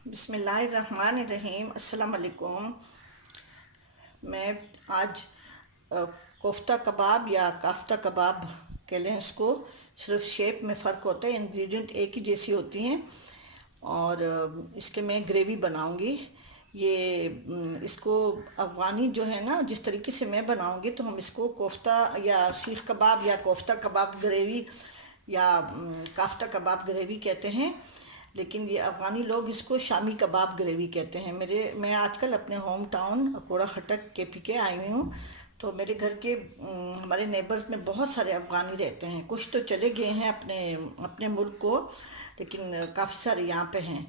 बिस्मिल्लाहिर्रहमानिर्रहीम। अस्सलाम वालेकुम। मैं आज अ, कोफ्ता कबाब या काफ्ता कबाब कह लें इसको, सिर्फ शेप में फ़र्क होता है, इंग्रेडिएंट एक ही जैसी होती हैं। और इसके मैं ग्रेवी बनाऊंगी। इसको अफ़गानी जो है ना, जिस तरीके से मैं बनाऊंगी तो हम इसको कोफ्ता या सीख कबाब या कोफ्ता कबाब ग्रेवी या काफ्ता कबाब ग्रेवी कहते हैं। लेकिन ये अफ़गानी लोग इसको शामी कबाब ग्रेवी कहते हैं। मैं आजकल अपने होम टाउन अकोड़ा खटक के पी के आई हुई हूँ। तो मेरे घर के हमारे नेबर्स में बहुत सारे अफ़गानी रहते हैं। कुछ तो चले गए हैं अपने अपने मुल्क को, लेकिन काफ़ी सारे यहाँ पे हैं।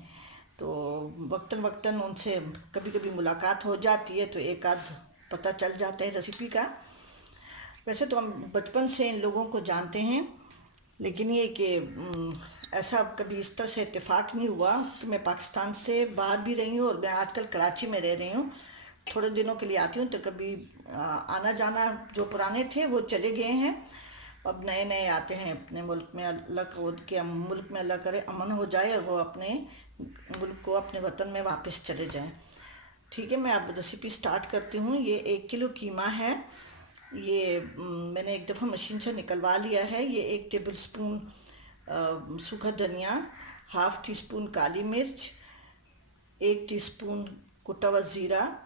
तो वक्तन वक्तन उनसे कभी कभी मुलाकात हो जाती है, तो एक आध पता चल जाता है रेसिपी का। वैसे तो हम बचपन से इन लोगों को जानते हैं, लेकिन ये कि ऐसा कभी इस तरह से इत्तेफाक नहीं हुआ कि मैं पाकिस्तान से बाहर भी रही हूँ और मैं आजकल कराची में रह रही हूँ। थोड़े दिनों के लिए आती हूँ, तो कभी आना जाना जो पुराने थे वो चले गए हैं। अब नए नए आते हैं अपने मुल्क में। के मुल्क में अल्लाह करे अमन हो जाए और वो अपने मुल्क को, अपने वतन में वापस चले जाएं। ठीक है, मैं अब रेसिपी स्टार्ट करती हूँ। ये 1 किलो कीमा है। ये मैंने एक दफ़ा मशीन से निकलवा लिया है। ये 1 टेबल स्पून सूखा धनिया, हाफ़ टी स्पून काली मिर्च, 1 टीस्पून कुटा हुआ ज़ीरा,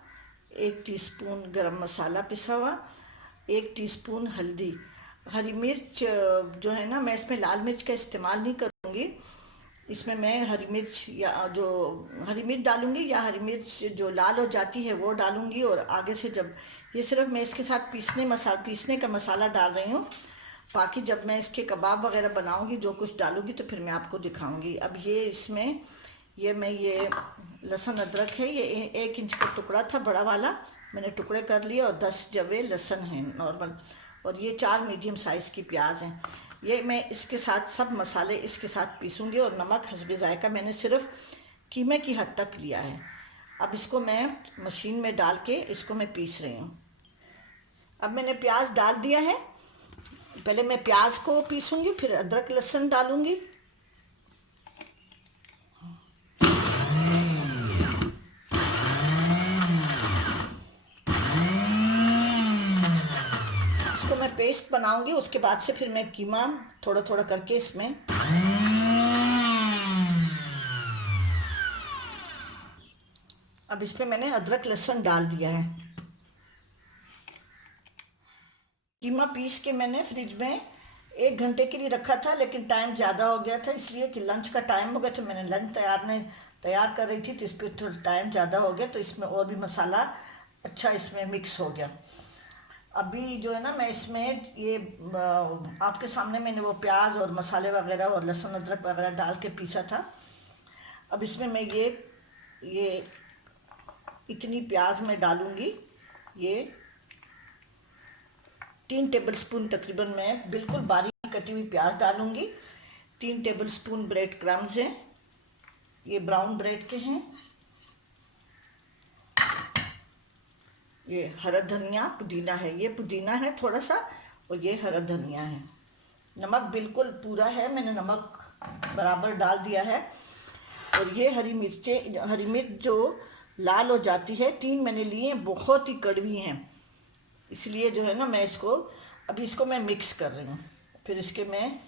1 टीस्पून गरम मसाला पिसा हुआ, 1 टीस्पून हल्दी। हरी मिर्च जो है ना, मैं इसमें लाल मिर्च का इस्तेमाल नहीं करूँगी। इसमें मैं हरी मिर्च डालूंगी, या हरी मिर्च जो लाल हो जाती है वो डालूंगी। और आगे से जब ये सिर्फ मैं इसके साथ पीसने का मसाला डाल रही हूँ। बाकी जब मैं इसके कबाब वगैरह बनाऊंगी, जो कुछ डालूंगी तो फिर मैं आपको दिखाऊंगी। अब ये लहसुन अदरक है। ये 1 इंच का टुकड़ा था, बड़ा वाला। मैंने टुकड़े कर लिए, और 10 जवे लहसुन हैं नॉर्मल। और ये 4 मीडियम साइज़ की प्याज हैं। ये मैं इसके साथ सब मसाले इसके साथ पीसूँगी। और नमक हस्बे ज़ायक़ा मैंने सिर्फ कीमे की हद तक लिया है। अब इसको मैं मशीन में डाल के इसको मैं पीस रही हूँ। अब मैंने प्याज डाल दिया है। पहले मैं प्याज को पीसूँगी, फिर अदरक लहसुन डालूँगी। इसको मैं पेस्ट बनाऊँगी, उसके बाद से फिर मैं कीमा थोड़ा थोड़ा करके इसमें। अब इसमें मैंने अदरक लहसुन डाल दिया है। कीमा पीस के मैंने फ्रिज में 1 घंटे के लिए रखा था, लेकिन टाइम ज़्यादा हो गया था, इसलिए कि लंच का टाइम हो गया। तो मैंने लंच तैयार कर रही थी, तो इस पर थोड़ा टाइम ज़्यादा हो गया, तो इसमें और भी मसाला अच्छा इसमें मिक्स हो गया। अभी जो है ना, मैं इसमें आपके सामने मैंने वो प्याज और मसाले वगैरह और लहसुन अदरक वगैरह डाल के पीसा था। अब इसमें मैं ये इतनी प्याज मैं डालूँगी। ये 3 टेबल स्पून तकरीबन मैं बिल्कुल बारीक कटी हुई प्याज डालूँगी। 3 टेबल स्पून ब्रेड क्रम्स हैं, ये ब्राउन ब्रेड के हैं। ये हरा धनिया पुदीना है, ये पुदीना है थोड़ा सा, और ये हरा धनिया है। नमक बिल्कुल पूरा है, मैंने नमक बराबर डाल दिया है। और ये हरी मिर्च जो लाल हो जाती है, 3 मैंने लिए हैं, बहुत ही कड़वी हैं। इसलिए जो है ना, अभी इसको मैं मिक्स कर रही हूँ। फिर इसके मैं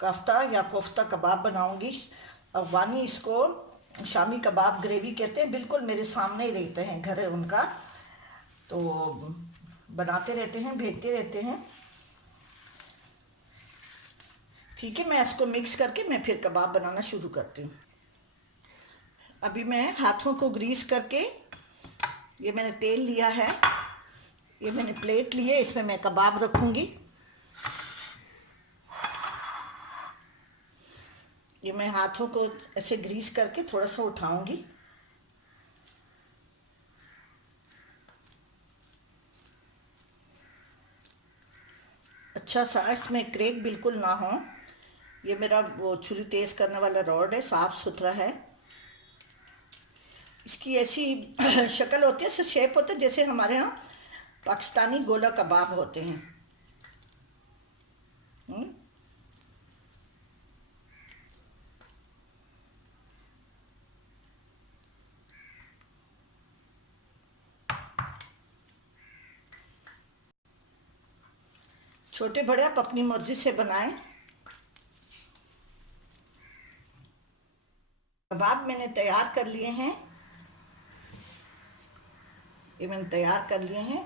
काफ्ता या कोफ्ता कबाब बनाऊंगी। अफ़गानी इसको शामी कबाब ग्रेवी कहते हैं। बिल्कुल मेरे सामने ही रहते हैं, घर है उनका, तो बनाते रहते हैं, भेजते रहते हैं। ठीक है, मैं इसको मिक्स करके मैं फिर कबाब बनाना शुरू करती हूँ। अभी मैं हाथों को ग्रीस करके, ये मैंने तेल लिया है, ये मैंने प्लेट ली है, इसमें मैं कबाब रखूँगी। ये मैं हाथों को ऐसे ग्रीस करके थोड़ा सा उठाऊंगी। अच्छा सा इसमें क्रैक बिल्कुल ना हो। ये मेरा वो छुरी तेज़ करने वाला रॉड है, साफ़ सुथरा है। इसकी ऐसी शक्ल होती है, ऐसे शेप होता है जैसे हमारे यहाँ पाकिस्तानी गोला कबाब होते हैं। छोटे बड़े आप अपनी मर्ज़ी से बनाएं। कबाब मैंने तैयार कर लिए हैं, ये मैंने तैयार कर लिए हैं।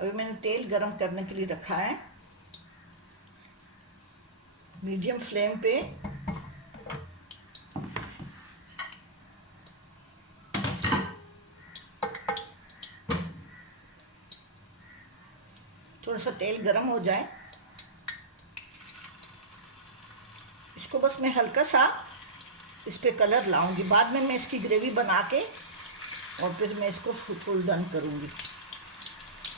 अभी मैंने तेल गरम करने के लिए रखा है मीडियम फ्लेम पे। थोड़ा सा तेल गरम हो जाए, इसको बस मैं हल्का सा इस पे कलर लाऊंगी। बाद में मैं इसकी ग्रेवी बना के और फिर मैं इसको फुल डन करूंगी।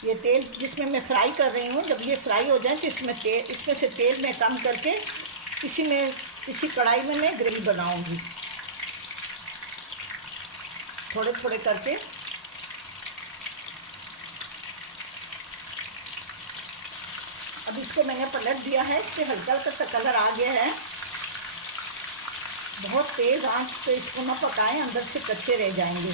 ये तेल जिसमें मैं फ्राई कर रही हूँ, जब ये फ्राई हो जाए तो इसमें से तेल मैं कम करके इसी कढ़ाई में मैं ग्रेवी बनाऊंगी, थोड़े थोड़े करके। अब इसको मैंने पलट दिया है, इस पर हल्का हल्का सा कलर आ गया है। बहुत तेज़ आंच पे इसको ना पकाएं, अंदर से कच्चे रह जाएंगे।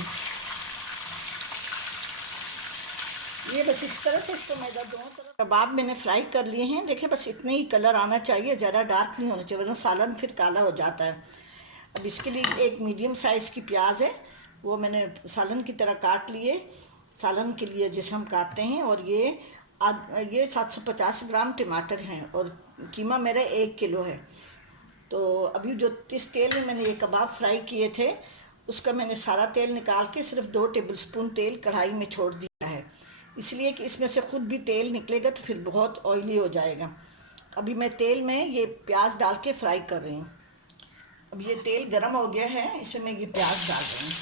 ये बस इस तरह से इसको मैदा दोनों तरफ। कबाब मैंने फ्राई कर लिए हैं, देखिए बस इतने ही कलर आना चाहिए, ज़्यादा डार्क नहीं होना चाहिए, वरना सालन फिर काला हो जाता है। अब इसके लिए एक मीडियम साइज़ की प्याज है, वो मैंने सालन की तरह काट लिए, सालन के लिए जैसे हम काटते हैं। और ये 750 ग्राम टमाटर हैं और कीमा मेरा 1 किलो है। तो अभी जो जिस तेल में मैंने ये कबाब फ्राई किए थे, उसका मैंने सारा तेल निकाल के सिर्फ 2 टेबलस्पून तेल कढ़ाई में छोड़ दिया है, इसलिए कि इसमें से खुद भी तेल निकलेगा तो फिर बहुत ऑयली हो जाएगा। अभी मैं तेल में ये प्याज डाल के फ्राई कर रही हूँ। अब ये तेल गरम हो गया है, इसमें मैं ये प्याज डाल रही हूँ।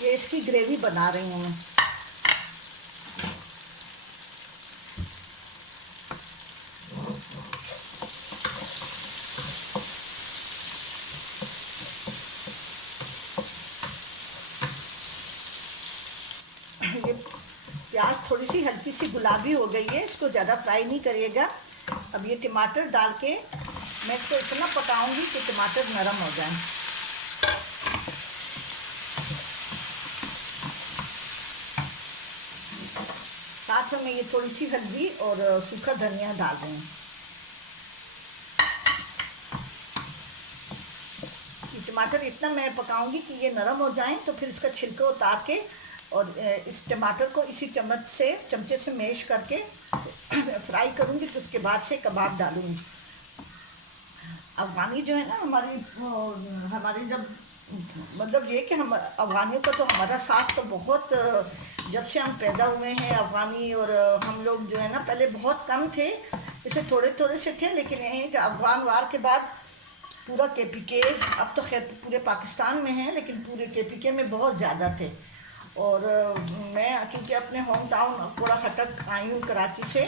ये इसकी ग्रेवी बना रही हूँ मैं। ये प्याज थोड़ी सी हल्की सी गुलाबी हो गई है, इसको ज़्यादा फ्राई नहीं करिएगा। अब ये टमाटर डाल के मैं इसको इतना पकाऊंगी कि टमाटर नरम हो जाए। साथ में मैं ये थोड़ी सी हल्दी और सूखा धनिया डाल रही हूँ। ये टमाटर इतना मैं पकाऊंगी कि ये नरम हो जाए, तो फिर इसका छिलका उतार के और इस टमाटर को इसी चमचे से मैश करके फ्राई करूँगी। तो उसके बाद से कबाब डालूँगी। अफ़गानी जो है ना हमारी जब मतलब ये कि हम अफ़गानियों का तो हमारा साथ तो बहुत, जब से हम पैदा हुए हैं अफ़गानी, और हम लोग जो है ना पहले बहुत कम थे, जैसे थोड़े थोड़े से थे, लेकिन यही कि अफ़गान वार के बाद पूरा KPK, अब तो खैर पूरे पाकिस्तान में है, लेकिन पूरे KPK में बहुत ज़्यादा थे। और मैं चूँकि अपने होम टाउन पूरा खटक आई हूँ कराची से,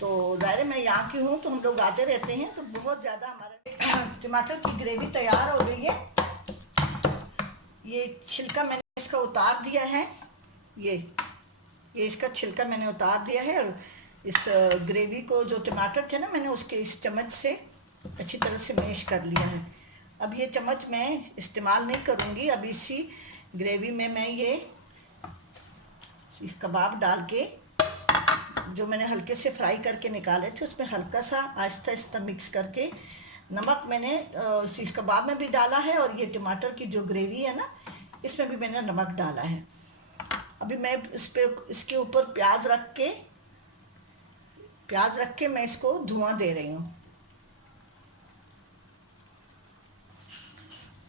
तो ज़ाहिर मैं यहाँ की हूँ, तो हम लोग आते रहते हैं, तो बहुत ज़्यादा हमारे टमाटर की ग्रेवी तैयार हो गई है। ये छिलका मैंने इसका उतार दिया है, ये इसका छिलका मैंने उतार दिया है। और इस ग्रेवी को, जो टमाटर थे ना, मैंने उसके इस चम्मच से अच्छी तरह से मैश कर लिया है। अब ये चम्मच मैं इस्तेमाल नहीं करूँगी। अब इसी ग्रेवी में मैं ये कबाब डाल के, जो मैंने हल्के से फ्राई करके निकाले थे, उसमें हल्का सा आहिस्ता आहिस्ता मिक्स करके, नमक मैंने सीख कबाब में भी डाला है, और ये टमाटर की जो ग्रेवी है ना, इसमें भी मैंने नमक डाला है। अभी मैं इसके ऊपर प्याज रख के मैं इसको धुआं दे रही हूँ।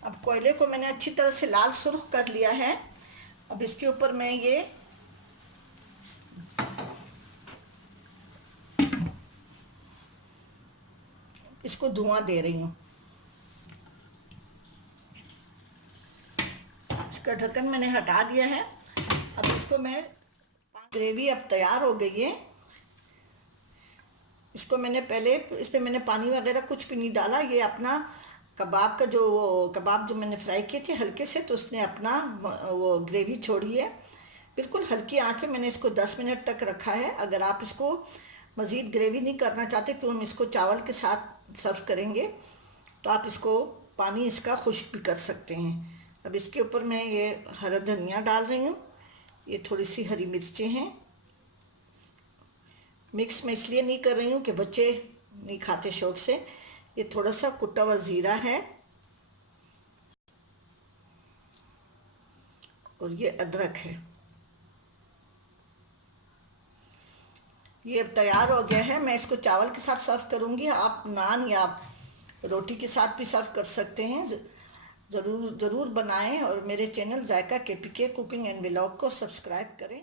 अब कोयले को मैंने अच्छी तरह से लाल सुर्ख कर लिया है। अब इसके ऊपर मैं ये इसको धुआं दे रही हूँ। इसका ढक्कन मैंने हटा दिया है। अब इसको मैं, ग्रेवी अब तैयार हो गई है। इसको मैंने पहले, इसमें मैंने पानी वगैरह कुछ भी नहीं डाला। ये अपना कबाब जो मैंने फ्राई किए थे हल्के से, तो उसने अपना वो ग्रेवी छोड़ी है। बिल्कुल हल्की आंच में मैंने इसको 10 मिनट तक रखा है। अगर आप इसको मज़ीद ग्रेवी नहीं करना चाहते, तो हम इसको चावल के साथ सर्व करेंगे, तो आप इसको पानी इसका खुश्क भी कर सकते हैं। अब इसके ऊपर मैं ये हरा धनिया डाल रही हूँ, ये थोड़ी सी हरी मिर्चें हैं, मिक्स मैं इसलिए नहीं कर रही हूँ कि बच्चे नहीं खाते शौक से। ये थोड़ा सा कुटा हुआ ज़ीरा है और ये अदरक है। ये अब तैयार हो गया है। मैं इसको चावल के साथ सर्व करूँगी। आप नान या रोटी के साथ भी सर्व कर सकते हैं। ज़रूर ज़रूर बनाएं और मेरे channel Zaika KPK cooking and vlog को सब्सक्राइब करें।